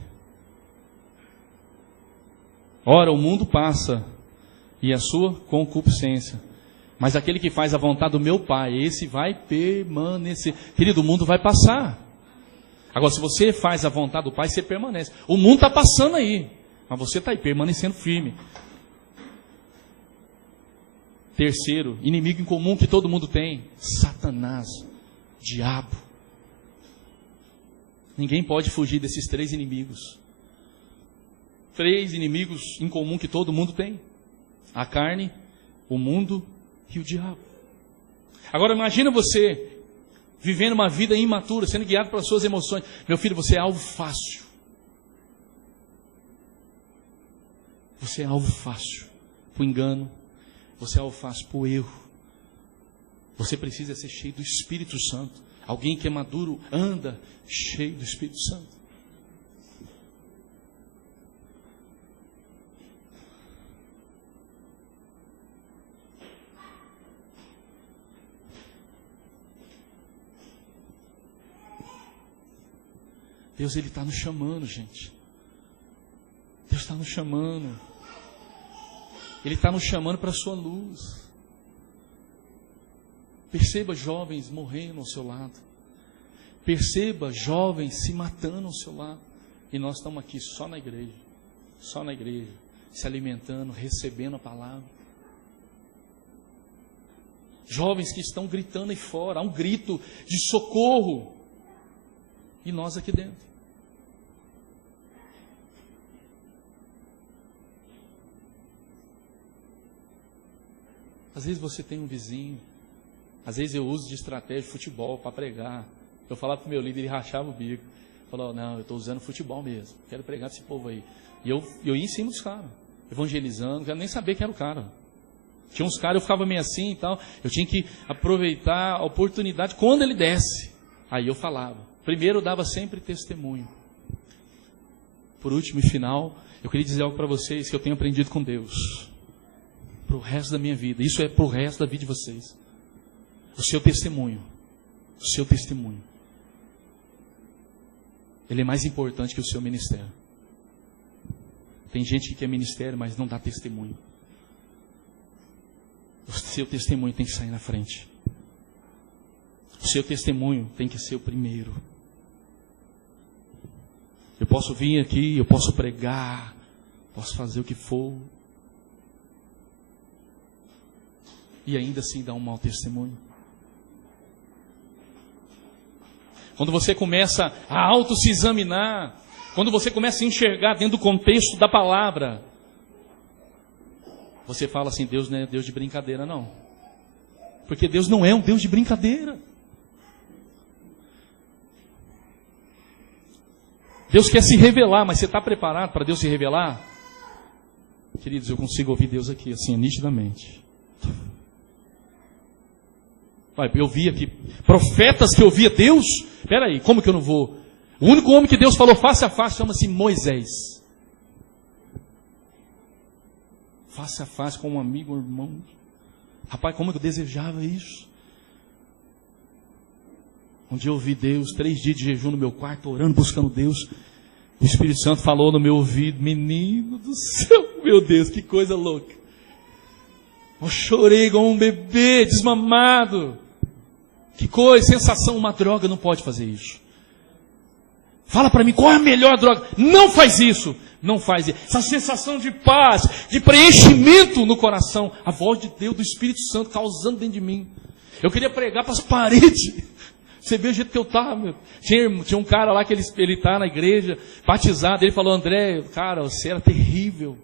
Ora, o mundo passa, e a sua concupiscência. Mas aquele que faz a vontade do meu Pai, esse vai permanecer. Querido, o mundo vai passar. Agora, se você faz a vontade do Pai, você permanece. O mundo está passando aí, mas você está aí, permanecendo firme. Terceiro, inimigo em comum que todo mundo tem: Satanás, diabo. Ninguém pode fugir desses três inimigos. Três inimigos em comum que todo mundo tem: a carne, o mundo e o diabo. Agora imagina você vivendo uma vida imatura, sendo guiado pelas suas emoções. Meu filho, você é alvo fácil. Você é alvo fácil para o engano. Você é alvo fácil para o erro. Você precisa ser cheio do Espírito Santo. Alguém que é maduro anda cheio do Espírito Santo. Deus, Ele está nos chamando, gente. Deus está nos chamando. Ele está nos chamando para a sua luz. Perceba jovens morrendo ao seu lado. Perceba jovens se matando ao seu lado. E nós estamos aqui só na igreja. Só na igreja. Se alimentando, recebendo a palavra. Jovens que estão gritando aí fora. Há um grito de socorro. E nós aqui dentro. Às vezes você tem um vizinho. Às vezes eu uso de estratégia de futebol para pregar. Eu falava para o meu líder, ele rachava o bico. Falou, não, eu estou usando futebol mesmo. Quero pregar para esse povo aí. E eu ia em cima dos caras. Evangelizando, não quero nem saber quem era o cara. Tinha uns caras, eu ficava meio assim e tal. Eu tinha que aproveitar a oportunidade quando ele desse. Aí eu falava. Primeiro eu dava sempre testemunho. Por último e final, eu queria dizer algo para vocês que eu tenho aprendido com Deus. Para o resto da minha vida. Isso é para o resto da vida de vocês. O seu testemunho. O seu testemunho. Ele é mais importante que o seu ministério. Tem gente que quer ministério, mas não dá testemunho. O seu testemunho tem que sair na frente. O seu testemunho tem que ser o primeiro. Eu posso vir aqui, eu posso pregar, posso fazer o que for. E ainda assim dar um mau testemunho. Quando você começa a auto se examinar, quando você começa a enxergar dentro do contexto da palavra, você fala assim, Deus não é Deus de brincadeira não. Porque Deus não é um Deus de brincadeira. Deus quer se revelar, mas você está preparado para Deus se revelar? Queridos, eu consigo ouvir Deus aqui, assim, nitidamente. Eu vi aqui, profetas que ouvia Deus, espera aí, como que eu não vou? O único homem que Deus falou face a face chama-se Moisés. Face a face com um amigo, um irmão. Rapaz, como eu desejava isso. Um dia eu ouvi Deus, 3 dias de jejum no meu quarto, orando, buscando Deus. O Espírito Santo falou no meu ouvido, menino do céu, meu Deus, que coisa louca. Eu chorei como um bebê desmamado. Que coisa, sensação, uma droga não pode fazer isso. Fala para mim, qual é a melhor droga? Não faz isso. Não faz isso. Essa sensação de paz, de preenchimento no coração. A voz de Deus, do Espírito Santo, causando dentro de mim. Eu queria pregar para as paredes. Você vê o jeito que eu estava, meu. Tinha um cara lá que ele tá na igreja, batizado. Ele falou, André, cara, você era terrível.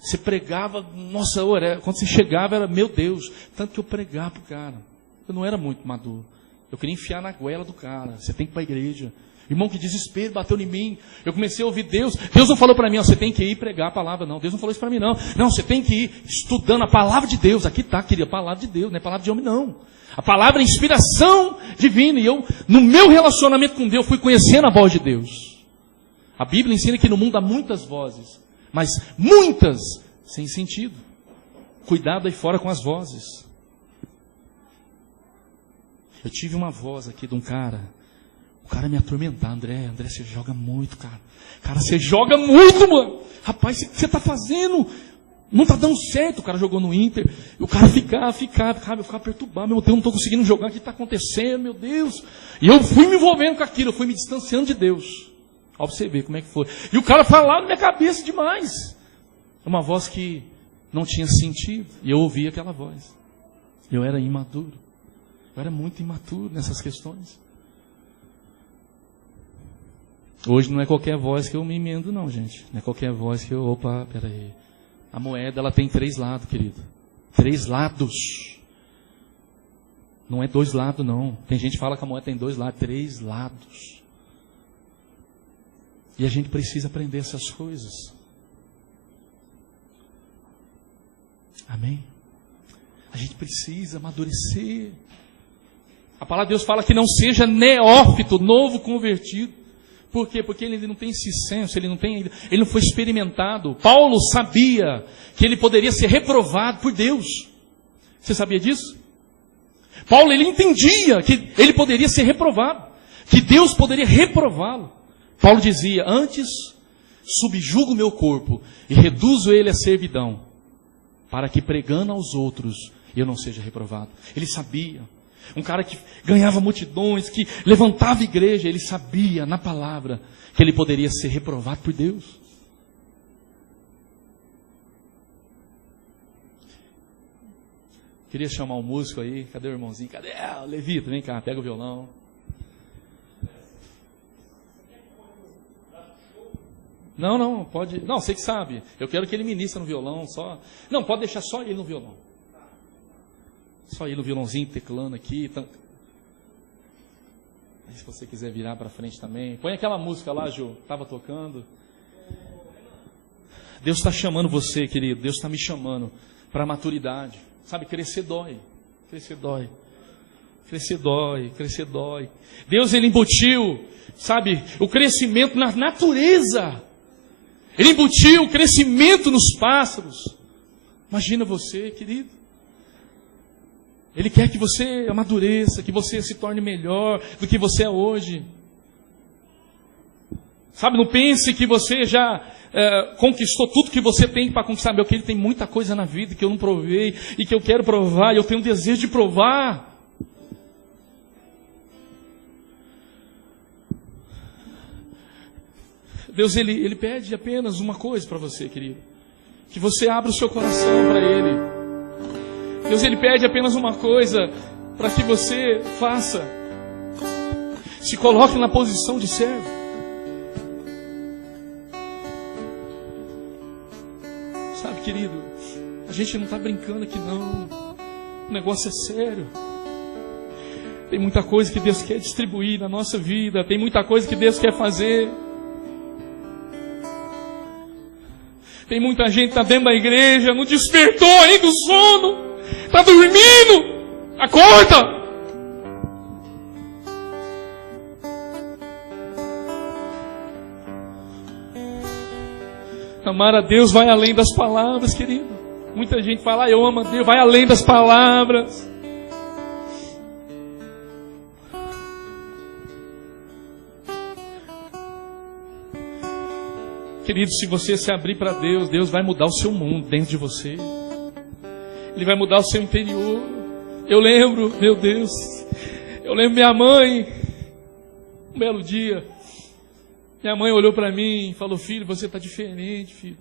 Você pregava, nossa, quando você chegava era, meu Deus. Tanto que eu pregava pro cara. Eu não era muito maduro. Eu queria enfiar na goela do cara. Você tem que ir para a igreja. Irmão, que desespero bateu em mim. Eu comecei a ouvir Deus. Deus não falou para mim, ó, você tem que ir pregar a palavra, não. Deus não falou isso para mim, não. Não, você tem que ir estudando a palavra de Deus. Aqui está, querida, a palavra de Deus, não é palavra de homem, não. A palavra é inspiração divina. E eu, no meu relacionamento com Deus, fui conhecendo a voz de Deus. A Bíblia ensina que no mundo há muitas vozes, mas muitas sem sentido. Cuidado aí fora com as vozes. Eu tive uma voz aqui de um cara. O cara me atormentar, André, você joga muito, cara. Cara, você joga muito, mano. Rapaz, o que você está fazendo? Não está dando certo. O cara jogou no Inter. E o cara ficava perturbado. Meu Deus, eu não estou conseguindo jogar. O que está acontecendo, meu Deus? E eu fui me envolvendo com aquilo. Eu fui me distanciando de Deus. Olha pra você ver como é que foi. E o cara falava na minha cabeça demais. Uma voz que não tinha sentido. E eu ouvia aquela voz. Eu era imaturo. Eu era muito imaturo nessas questões. Hoje não é qualquer voz que eu me emendo, não, gente. Não é qualquer voz que eu... Opa, peraí. A moeda, ela tem 3 lados, querido. 3 lados. Não é 2 lados, não. Tem gente que fala que a moeda tem 2 lados. 3 lados. E a gente precisa aprender essas coisas. Amém? A gente precisa amadurecer. A palavra de Deus fala que não seja neófito, novo convertido. Por quê? Porque ele não tem esse senso, ele não foi experimentado. Paulo sabia que ele poderia ser reprovado por Deus. Você sabia disso? Paulo, ele entendia que ele poderia ser reprovado, que Deus poderia reprová-lo. Paulo dizia, antes subjugo o meu corpo e reduzo ele à servidão, para que pregando aos outros eu não seja reprovado. Ele sabia. Um cara que ganhava multidões, que levantava a igreja, ele sabia na palavra que ele poderia ser reprovado por Deus. Queria chamar um músico aí, cadê o irmãozinho? Cadê o Levita? Vem cá, pega o violão. Não, pode. Não, você que sabe. Eu quero que ele ministre no violão, só. Não, pode deixar só ele no violão. Só ele no violãozinho, teclando aqui. Então... Aí, se você quiser virar para frente também. Põe aquela música lá, Ju, estava tocando. Deus está chamando você, querido. Deus está me chamando para a maturidade. Sabe, crescer dói. Crescer dói. Crescer dói. Crescer dói. Deus, ele embutiu, sabe, o crescimento na natureza. Ele embutiu o crescimento nos pássaros. Imagina você, querido. Ele quer que você amadureça, que você se torne melhor do que você é hoje. Sabe, não pense que você já conquistou tudo que você tem para conquistar. Meu querido, tem muita coisa na vida que eu não provei e que eu quero provar, e eu tenho um desejo de provar. Deus, ele pede apenas uma coisa para você, querido. Que você abra o seu coração para Ele. Deus, ele pede apenas uma coisa para que você faça. Se coloque na posição de servo. Sabe, querido, a gente não está brincando aqui não. O negócio é sério. Tem muita coisa que Deus quer distribuir na nossa vida. Tem muita coisa que Deus quer fazer. Tem muita gente que está dentro da igreja, não despertou ainda o sono. Está dormindo. Acorda. Amar a Deus vai além das palavras, querido. Muita gente fala, eu amo a Deus, vai além das palavras. Querido, se você se abrir para Deus, Deus vai mudar o seu mundo dentro de você. Ele vai mudar o seu interior. Eu lembro, meu Deus, eu lembro minha mãe, um belo dia, Minha mãe olhou para mim e falou: filho, você está diferente, filho.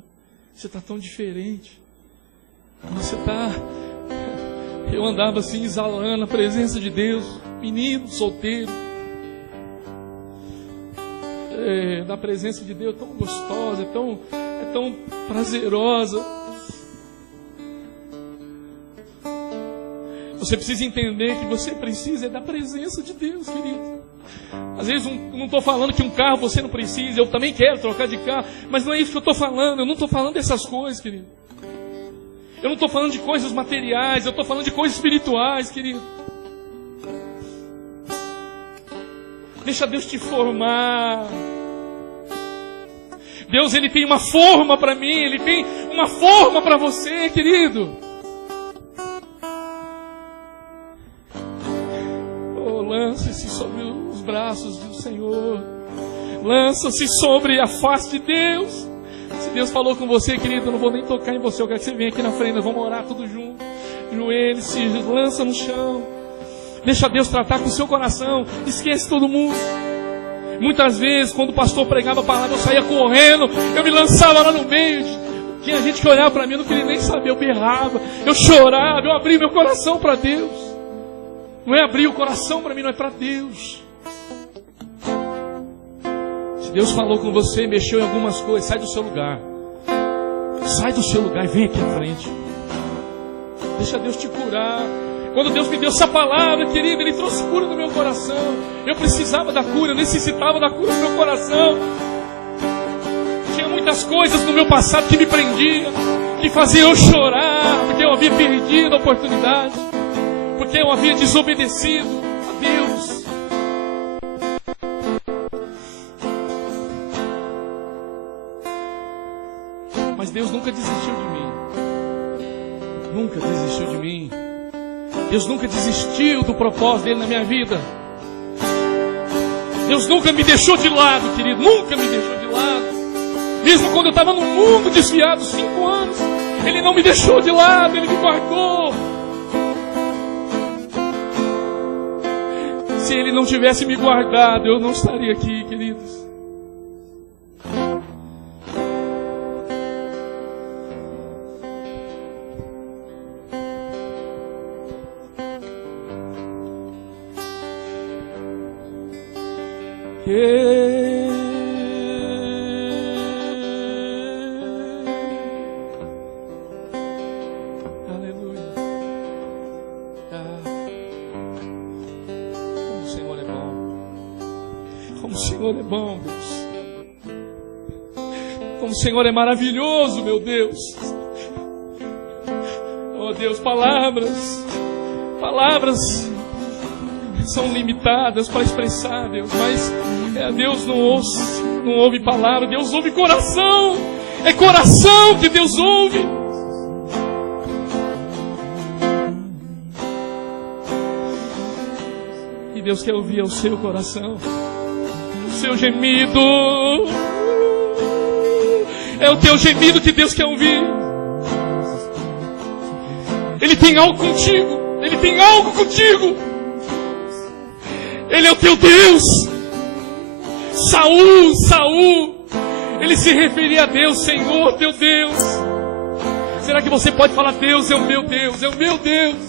Você está tão diferente. Você está... Eu andava assim, exalando a presença de Deus. Menino, solteiro. Da presença de Deus, tão gostosa, é tão prazerosa. Você precisa entender que você precisa da presença de Deus, querido. Às vezes não estou falando que um carro você não precisa, eu também quero trocar de carro, mas não é isso que eu estou falando. Eu não estou falando dessas coisas, querido. Eu não estou falando de coisas materiais, eu estou falando de coisas espirituais, querido. Deixa Deus te formar. Deus, Ele tem uma forma para mim, Ele tem uma forma para você, querido. Oh, lança-se sobre os braços do Senhor. Lança-se sobre a face de Deus. Se Deus falou com você, querido, eu não vou nem tocar em você. Eu quero que você venha aqui na frente, nós vamos orar tudo junto. Joelho, se lança no chão. Deixa Deus tratar com o seu coração. Esquece todo mundo. Muitas vezes, quando o pastor pregava a palavra, eu saía correndo, eu me lançava lá no meio. Tinha gente que olhava para mim, eu não queria nem saber, eu berrava, eu chorava, eu abria meu coração para Deus. Não é abrir o coração para mim, não é para Deus. Se Deus falou com você, mexeu em algumas coisas, sai do seu lugar. Sai do seu lugar e vem aqui à frente. Deixa Deus te curar. Quando Deus me deu essa palavra, querido, Ele trouxe cura no meu coração. Eu precisava da cura, eu necessitava da cura no meu coração. Tinha muitas coisas no meu passado que me prendiam, que faziam eu chorar, porque eu havia perdido a oportunidade, porque eu havia desobedecido a Deus. Mas Deus nunca desistiu de mim. Nunca desistiu de mim. Deus nunca desistiu do propósito dele na minha vida. Deus nunca me deixou de lado, querido. Nunca me deixou de lado. Mesmo quando eu estava no mundo desviado, 5 anos, Ele não me deixou de lado, Ele me guardou. Se Ele não tivesse me guardado, eu não estaria aqui, queridos. Aleluia. Como o Senhor é bom. Como o Senhor é bom, Deus. Como o Senhor é maravilhoso, meu Deus. Oh Deus, palavras são limitadas para expressar, Deus, mas Deus não ouve palavra, Deus ouve coração. É coração que Deus ouve. E Deus quer ouvir o seu coração, o seu gemido. É o teu gemido que Deus quer ouvir. Ele tem algo contigo. Ele tem algo contigo. Ele é o teu Deus. Saul, ele se referia a Deus, Senhor, teu Deus. Será que você pode falar: Deus é o meu Deus, é o meu Deus?